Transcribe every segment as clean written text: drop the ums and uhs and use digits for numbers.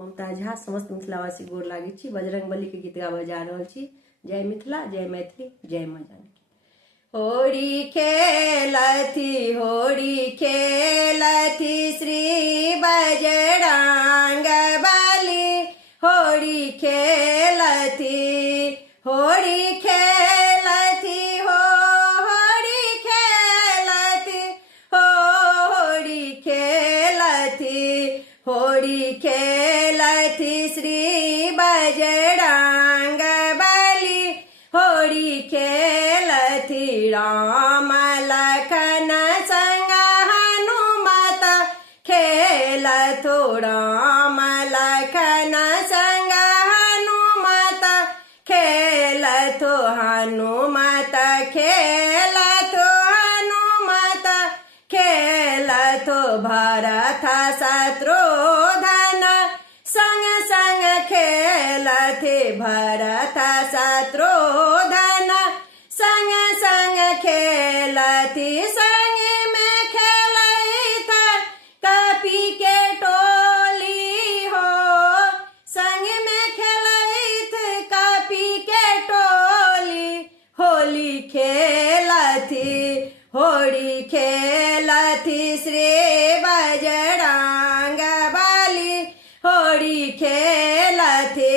ममता झा समस्त मिथिलावासी गोर लागी छी। बजरंग बली के गीत गावे जा रहल छी। जय मिथिला, जय मैथिली, जय मां जानकी। होड़ी खेलथी श्री बजरंग बली। होड़ी खेलथी हो होड़ी खेलथी श्री बजरंग बली। होड़ी खेलथी राम लखन संग हनुमत खेलथो। राम लखन संग हनुमत खेलथो। हनुमत खेलथो। हनुमत खेलथो। भरत शत्रुघ्न संग संग खेलथे। भरत शत्रुघ्न संग संग खेलथि। संग में खेलैथ कपी के टोली हो। संग में खेलैथ कपी के टोली। होली खेलथि होड़ी खेलथि श्री बजरंग बली। होड़ी खेलथि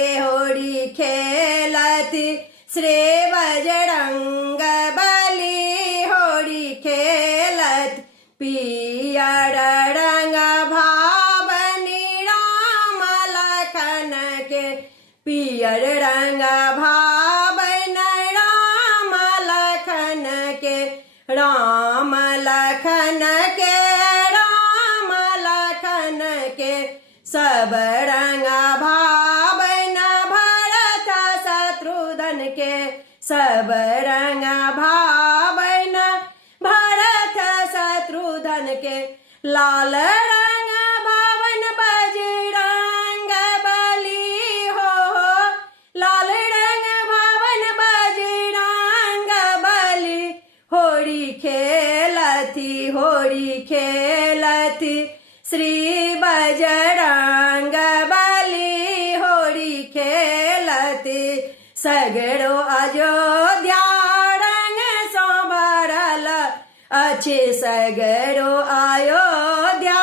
श्री बजरंग बली। होड़ी खेलथि पियर रंग भावनी राम लखन के। पियर रंग भावन राम लखन के। राम लखन के। राम लखन के। सब रंग भावन भरत शत्रुघ्न के। सब रंग भावन भरत शत्रुघ्न के। लाल रंग भावन बजरंग बली हो। लाल रंग भावन बजरंग बली। होड़ी खेलथि श्री बजरंग बली। होड़ी खेलथि सगरो अयोध्या रंग सो भरल अछि। सगरो अयोध्या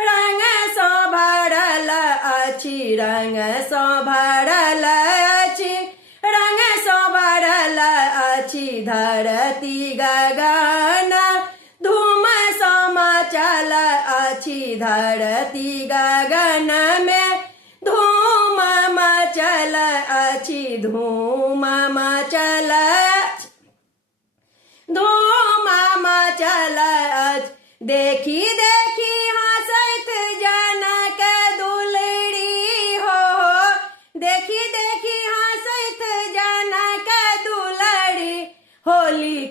रंग सो भरल अछि। रंग सो भरल अछि। रंग सो भरल अछि। धरती गगन धूम सो मचल अछि। धरती गगन में धूम मचल अछि। धूम मचल अछि। देखी देखी हंसैत जनक दुलरी हो। देखी देखी हंसैत जनक दुलरी। होली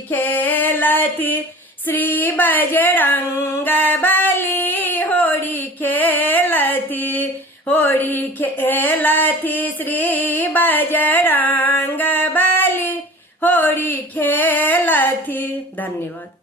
खेलथि श्री बजरंग बली। होड़ी खेलथि श्री बजरंग बली। होड़ी खेलथि। धन्यवाद।